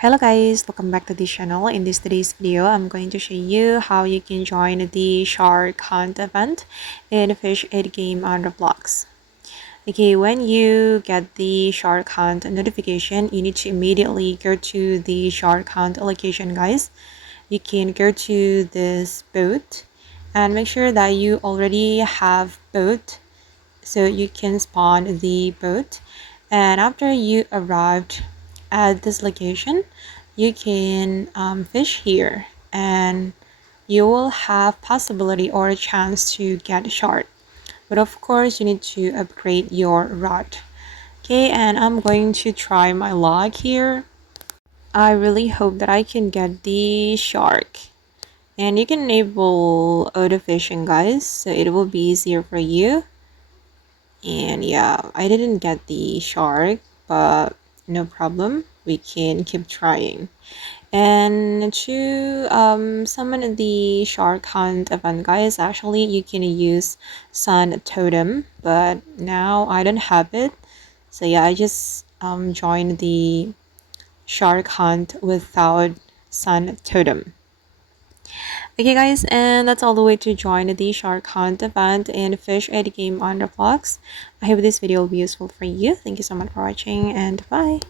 Hello guys, welcome back to this channel. In today's video, I'm going to show you how you can join the shark hunt event in Fish 8 game on Roblox. Okay, when you get the shark hunt notification, you need to immediately go to the shark hunt location, guys. You can go to this boat and make sure that you already have boat so you can spawn the boat. And after you arrived at this location, you can fish here and you will have possibility or a chance to get a shark, but of course you need to upgrade your rod. Okay, and I'm going to try my luck here. I really hope that I can get the shark, and you can enable auto fishing, guys, so it will be easier for you. And yeah, I didn't get the shark, but no problem, we can keep trying. And to summon the shark hunt event, guys, actually you can use Sun Totem, but now I don't have it. So yeah, I just joined the shark hunt without Sun Totem. Okay guys, and that's all the way to join the shark hunt event in Fish Ed game on Roblox. I hope this video will be useful for you. Thank you so much for watching, and bye.